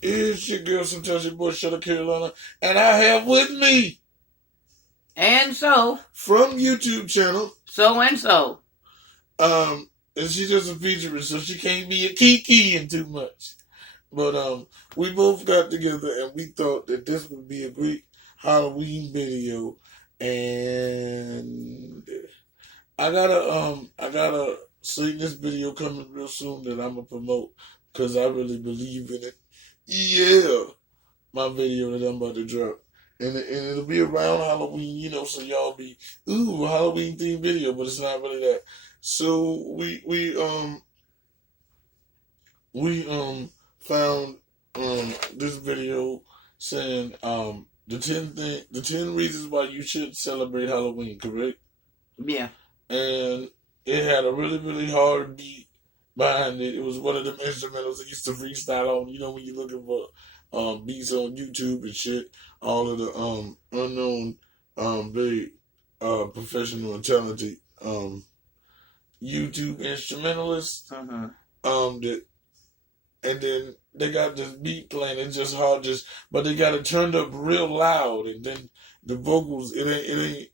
It's your girl, sometimes your boy, Shutter Carolina, and I have with me, and so, from YouTube channel, so and so. And she's just a feature, so she can't be a kiki too much. But we both got together and we thought that this would be a great Halloween video, and I gotta see this video coming real soon that I'm gonna promote because I really believe in it. Yeah, my video that I'm about to drop. And it'll be around Halloween, so y'all be, ooh, a Halloween themed video, but it's not really that. So we found this video saying the 10 reasons why you should celebrate Halloween, correct? Yeah. And it had a really, really hard beat behind it. It was one of them instrumentals I used to freestyle on. When you're looking for beats on YouTube and shit, all of the unknown, very professional and talented YouTube instrumentalists. That, and then they got this beat playing. It's just hard, but they got it turned up real loud, and then the vocals, they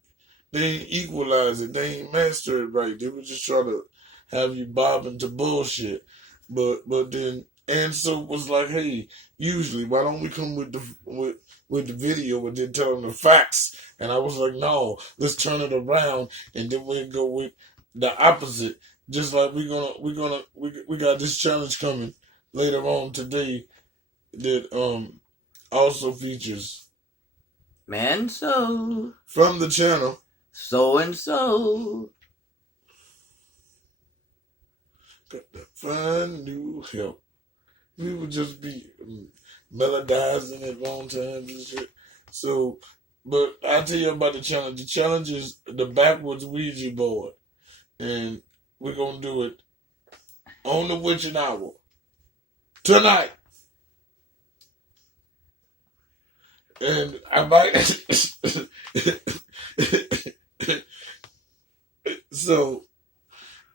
ain't equalize it. They ain't master it right. They were just trying to have you bobbing to bullshit. But then and so was like, hey, usually why don't we come with the video and then tell them the facts? And I was like, no, let's turn it around and then we'll go with the opposite. Just like we got this challenge coming later on today that also features And so, from the channel so and so. got to find new help. We would just be melodizing at wrong times and shit. So, but I'll tell you about the challenge. The challenge is the backwards Ouija board. And we're going to do it on the witching hour tonight. And I might. So,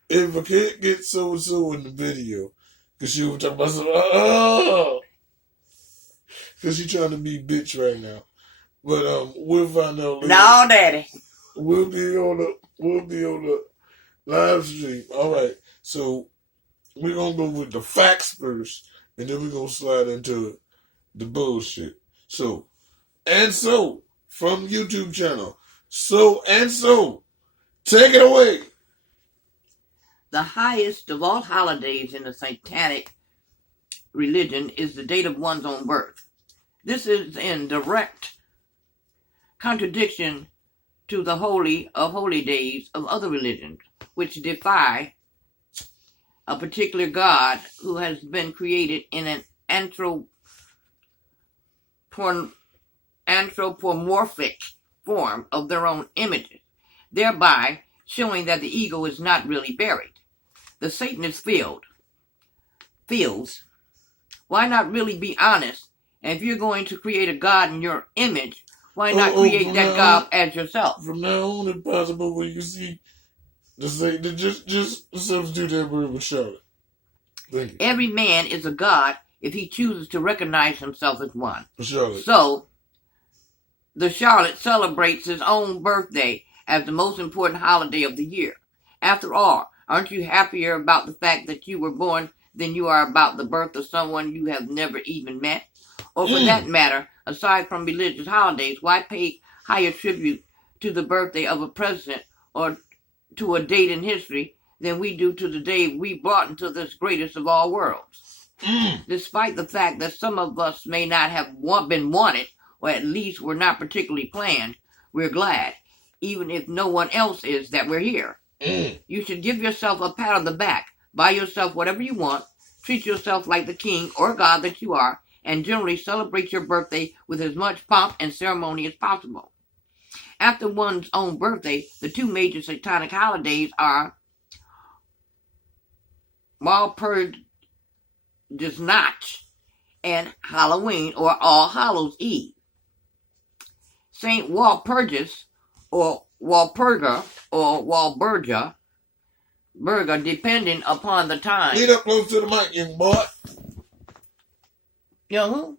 if I can't get so and so in the video, because she was talking about some, because she's trying to be bitch right now. But we'll find out later. No, Daddy. We'll be on the live stream. All right. So we're gonna go with the facts first, and then we're gonna slide into the bullshit. So from YouTube channel. So take it away. The highest of all holidays in the satanic religion is the date of one's own birth. This is in direct contradiction to the holy of holy days of other religions, which defy a particular God who has been created in an anthropomorphic form of their own images, thereby showing that the ego is not really buried. The Satanist feels, why not really be honest? And if you're going to create a God in your image, why not create that God as yourself? From now on, if possible, when you see the Satan, just substitute that word with Charlotte. Thank you. Every man is a God if he chooses to recognize himself as one. Charlotte. So, the Charlotte celebrates his own birthday as the most important holiday of the year. After all, aren't you happier about the fact that you were born than you are about the birth of someone you have never even met? Or for that matter, aside from religious holidays, why pay higher tribute to the birthday of a president or to a date in history than we do to the day we brought into this greatest of all worlds? Despite the fact that some of us may not have been wanted, or at least were not particularly planned, we're glad, even if no one else is, that we're here. You should give yourself a pat on the back, buy yourself whatever you want, treat yourself like the king or god that you are, and generally celebrate your birthday with as much pomp and ceremony as possible. After one's own birthday, the two major satanic holidays are Walpurgisnacht and Halloween, or All Hallows Eve. Saint Walpurgis, or Walpurga, or Walburga, depending upon the time. Get up close to the mic, young boy. Young who?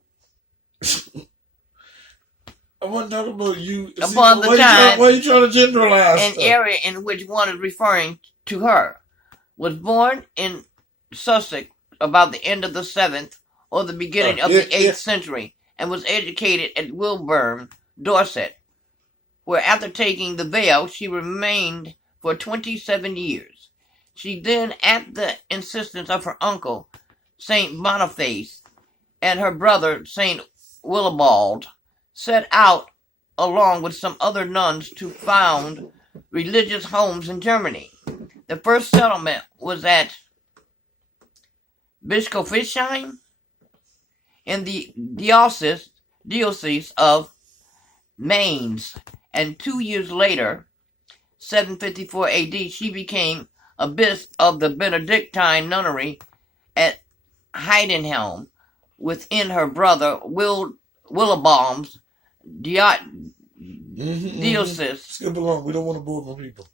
I wasn't talking about you. See, Upon the time why you trying to generalize an stuff? area in which one is referring to her was born in Sussex about the end of the 7th or the beginning of the 8th century, and was educated at Wilburn, Dorset, where after taking the veil she remained for 27 years. She then, at the insistence of her uncle, St. Boniface, and her brother, St. Willibald, set out along with some other nuns to found religious homes in Germany. The first settlement was at Bischofsheim in the diocese of Mainz, and 2 years later, 754 AD, she became abbess of the Benedictine nunnery at Heidenheim within her brother Willibald's diocese. Skip along. We don't want to bore more people.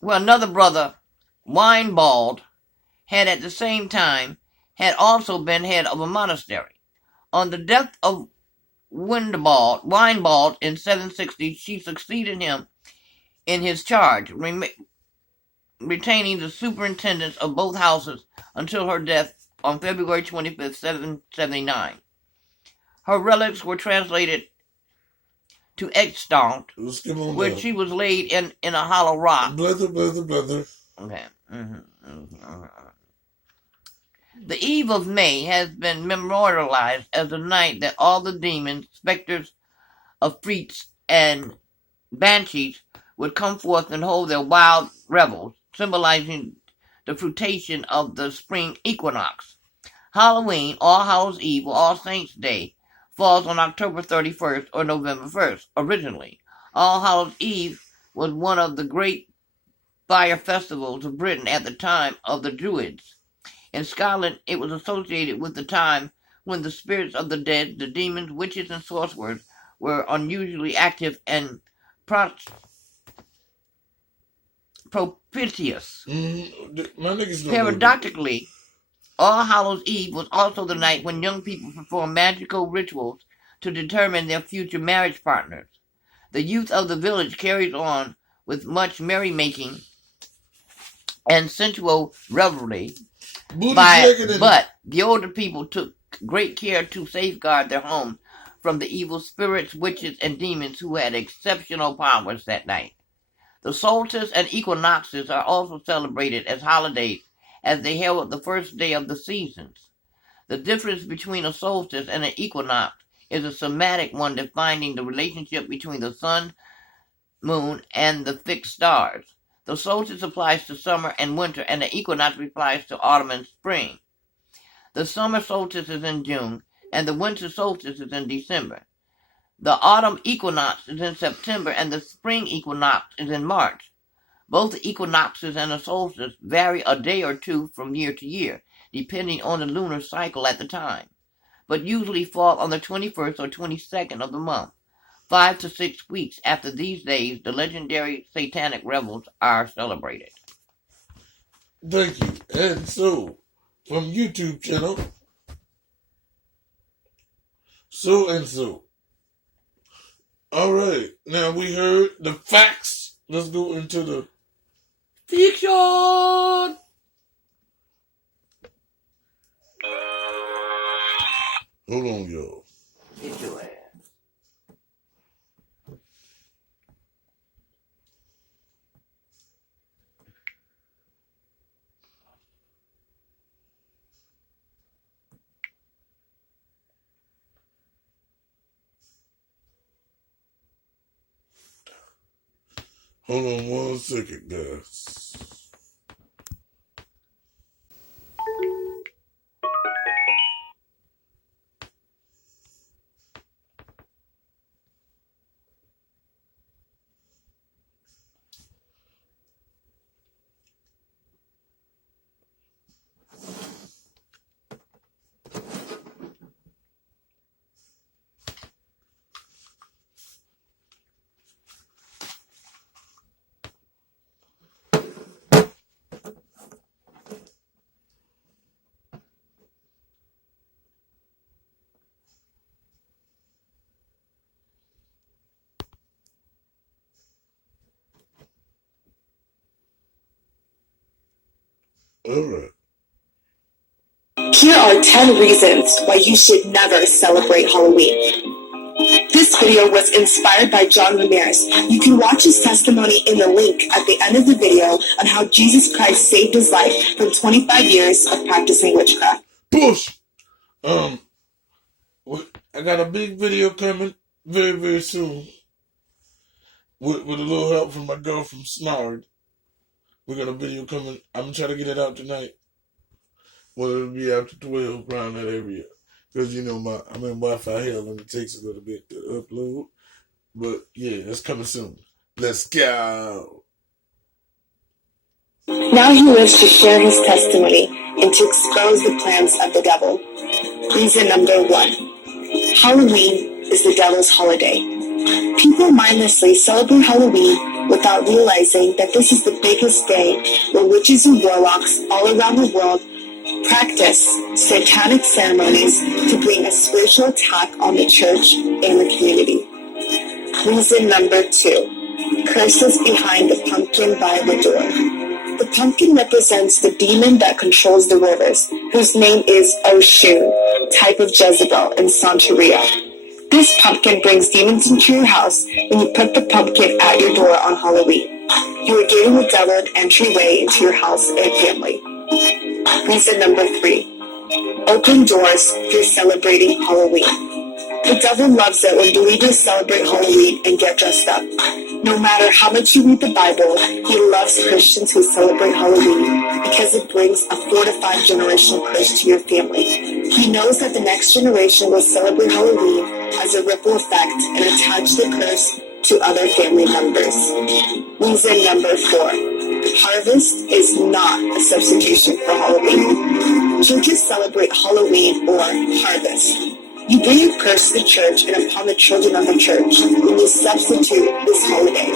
Well, another brother, Weinbald, had at the same time had also been head of a monastery. On the death of Weinbald in 760, she succeeded him in his charge, retaining the superintendence of both houses until her death on February 25th, 779. Her relics were translated to Extant, where she was laid in a hollow rock. Blether. Okay. The eve of May has been memorialized as the night that all the demons, specters, afrits, and banshees would come forth and hold their wild revels, symbolizing the fruition of the spring equinox. Halloween, All Hallows Eve, or All Saints' Day falls on October 31st or November 1st. Originally, All Hallows Eve was one of the great fire festivals of Britain at the time of the Druids. In Scotland, it was associated with the time when the spirits of the dead, the demons, witches, and sorcerers were unusually active and propitious. Paradoxically, All Hallows Eve was also the night when young people perform magical rituals to determine their future marriage partners. The youth of the village carries on with much merrymaking and sensual revelry, but the older people took great care to safeguard their homes from the evil spirits, witches, and demons who had exceptional powers that night. The solstice and equinoxes are also celebrated as holidays, as they herald the first day of the seasons. The difference between a solstice and an equinox is a semantic one, defining the relationship between the sun, moon, and the fixed stars. The solstice applies to summer and winter, and the equinox applies to autumn and spring. The summer solstice is in June, and the winter solstice is in December. The autumn equinox is in September, and the spring equinox is in March. Both the equinoxes and the solstice vary a day or two from year to year, depending on the lunar cycle at the time, but usually fall on the 21st or 22nd of the month. 5 to 6 weeks after these days, the legendary satanic revels are celebrated. Thank you. And so, from YouTube channel, So and So. All right. Now we heard the facts. Let's go into the fiction. Hold on, y'all. Get your ass. Hold on 1 second, guys. All right. Here are 10 reasons why you should never celebrate Halloween. This video was inspired by John Ramirez. You can watch his testimony in the link at the end of the video on how Jesus Christ saved his life from 25 years of practicing witchcraft. Push! I got a big video coming very, very soon with a little help from my girl from Snard. We got a video coming. I'm going to try to get it out tonight. Well, it'll be after 12 around that area. Because, I'm in Wi-Fi hell and it takes a little bit to upload. But, yeah, that's coming soon. Let's go. Now he lives to share his testimony and to expose the plans of the devil. Reason number 1. Halloween is the devil's holiday. People mindlessly celebrate Halloween without realizing that this is the biggest day where witches and warlocks all around the world practice satanic ceremonies to bring a spiritual attack on the church and the community. Reason number 2. Curses behind the pumpkin by the door. The pumpkin represents the demon that controls the rivers, whose name is Oshun, type of Jezebel in Santeria. This pumpkin brings demons into your house when you put the pumpkin at your door on Halloween. You are giving the devil an entryway into your house and family. Reason number 3. Open doors through celebrating Halloween. The devil loves it when believers celebrate Halloween and get dressed up. No matter how much you read the Bible, he loves Christians who celebrate Halloween because it brings a 4 to 5 generational curse to your family. He knows that the next generation will celebrate Halloween as a ripple effect and attach the curse to other family members. Reason number 4. Harvest is not a substitution for Halloween. Churches celebrate Halloween or harvest. You bring a curse to the church and upon the children of the church when you substitute this holiday.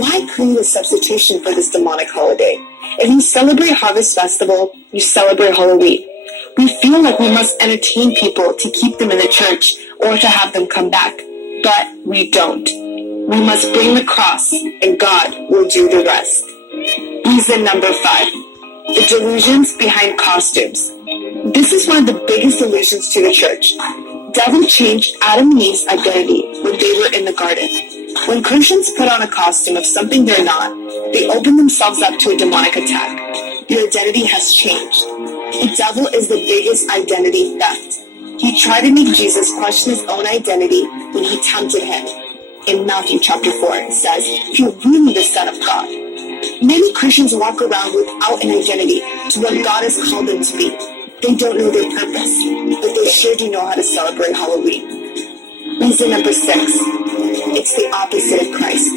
Why create a substitution for this demonic holiday? If you celebrate Harvest Festival, you celebrate Halloween. We feel like we must entertain people to keep them in the church or to have them come back, but we don't. We must bring the cross and God will do the rest. Reason number 5. The delusions behind costumes. This is one of the biggest illusions to the church. Devil changed Adam and Eve's identity when they were in the garden. When Christians put on a costume of something they're not, they open themselves up to a demonic attack. Your identity has changed. The devil is the biggest identity theft. He tried to make Jesus question his own identity when he tempted him. In Matthew chapter 4, it says, if you're really the Son of God. Many Christians walk around without an identity to what God has called them to be. They don't know their purpose, but they sure do know how to celebrate Halloween. Reason number 6. It's the opposite of Christ.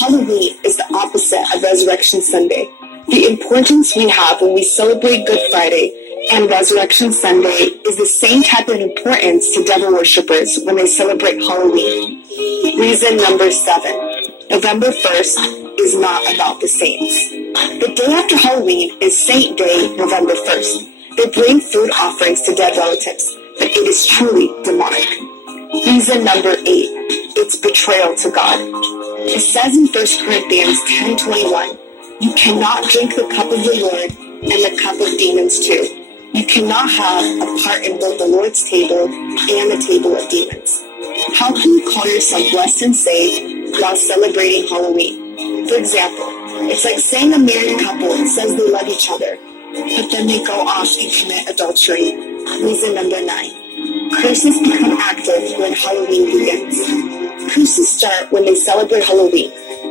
Halloween is the opposite of Resurrection Sunday. The importance we have when we celebrate Good Friday and Resurrection Sunday is the same type of importance to devil worshippers when they celebrate Halloween. Reason number 7. November 1st is not about the saints. The day after Halloween is Saint Day, November 1st. They bring food offerings to dead relatives, but it is truly demonic. Reason number 8. It's betrayal to God. It says in 1 Corinthians 10:21, you cannot drink the cup of the Lord and the cup of demons too. You cannot have a part in both the Lord's table and the table of demons. How can you call yourself blessed and saved while celebrating Halloween? For example, it's like saying a married couple says they love each other, but then they go off and commit adultery. Reason number 9. Curses become active when Halloween begins. Curses start when they celebrate Halloween.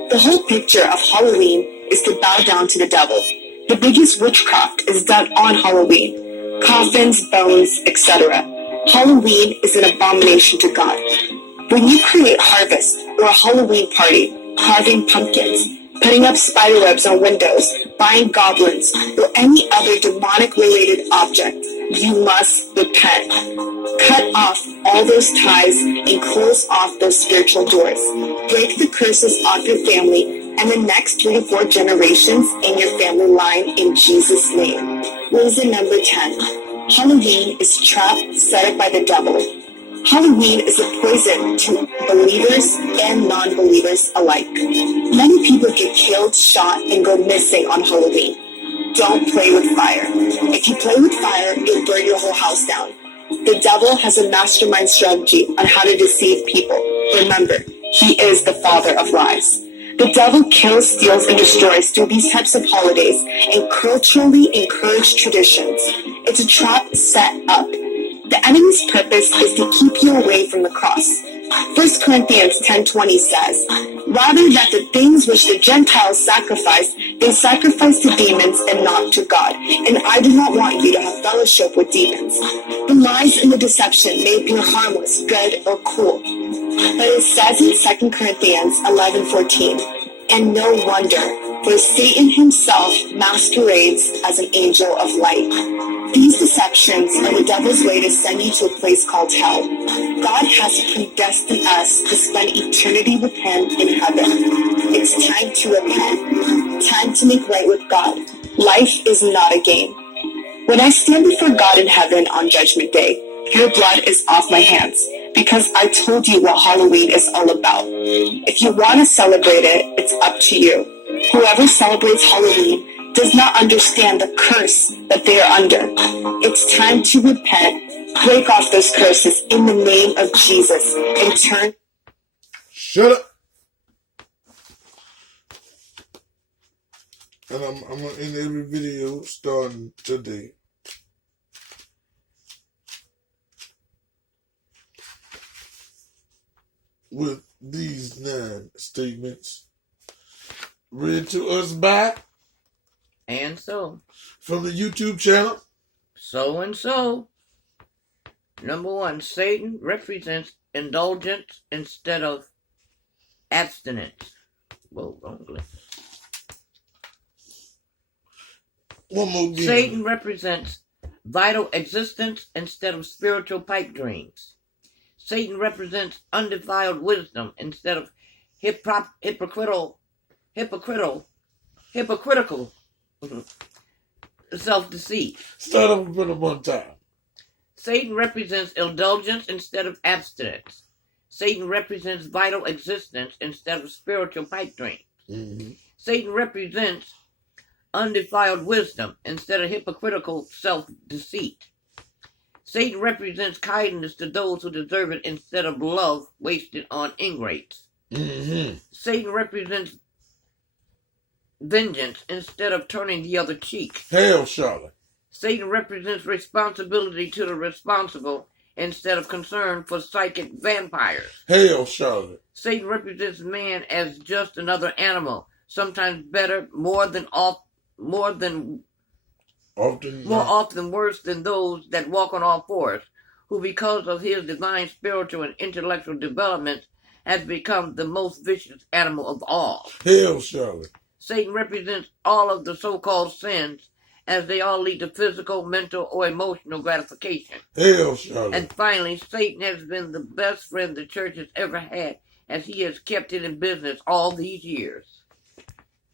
The whole picture of Halloween is to bow down to the devil. The biggest witchcraft is done on Halloween. Coffins, bones, etc. Halloween is an abomination to God. When you create harvest or a Halloween party, carving pumpkins, putting up spider webs on windows, buying goblins, or any other demonic-related object, you must repent. Cut off all those ties and close off those spiritual doors. Break the curses off your family and the next 3 to 4 generations in your family line in Jesus' name. Reason number 10. Halloween is a trap set up by the devil. Halloween is a poison to believers and non-believers alike. Many people get killed, shot, and go missing on Halloween. don't play with fire. If you play with fire, you'll burn your whole house down. The devil has a mastermind strategy on how to deceive people. Remember, he is the father of lies. The devil kills, steals, and destroys through these types of holidays and culturally encouraged traditions. It's a trap set up. The enemy's purpose is to keep you away from the cross. 1 Corinthians 10:20 says, "Rather that the things which the Gentiles sacrifice, they sacrifice to demons and not to God. And I do not want you to have fellowship with demons." The lies and the deception may appear harmless, good, or cool. But it says in 2 Corinthians 11:14, "And no wonder, for Satan himself masquerades as an angel of light." These deceptions are the devil's way to send you to a place called hell. God has predestined us to spend eternity with him in heaven. It's time to repent. Time to make right with God. Life is not a game. When I stand before God in heaven on Judgment Day, your blood is off my hands because I told you what Halloween is all about. If you want to celebrate it, it's up to you. Whoever celebrates Halloween does not understand the curse that they are under. It's time to repent, break off those curses in the name of Jesus, and turn. Shut up. And I'm gonna end every video starting today. With these 9 statements read to us by And so. from the YouTube channel. So and so. Number 1, Satan represents indulgence instead of abstinence. Whoa, wrong list. One more game. Satan represents vital existence instead of spiritual pipe dreams. Satan represents undefiled wisdom instead of hypocritical self-deceit. Start over with it one time. Satan represents indulgence instead of abstinence. Satan represents vital existence instead of spiritual pipe dreams. Mm-hmm. Satan represents undefiled wisdom instead of hypocritical self-deceit. Satan represents kindness to those who deserve it instead of love wasted on ingrates. Mm-hmm. Satan represents vengeance instead of turning the other cheek. Hell, Charlotte. Satan represents responsibility to the responsible instead of concern for psychic vampires. Hell, Charlotte. Satan represents man as just another animal, sometimes better, more often worse than those that walk on all fours, who because of his divine spiritual and intellectual development has become the most vicious animal of all. Hell, Charlotte. Satan represents all of the so-called sins, as they all lead to physical, mental, or emotional gratification. Hell, Charlotte. And finally, Satan has been the best friend the church has ever had, as he has kept it in business all these years.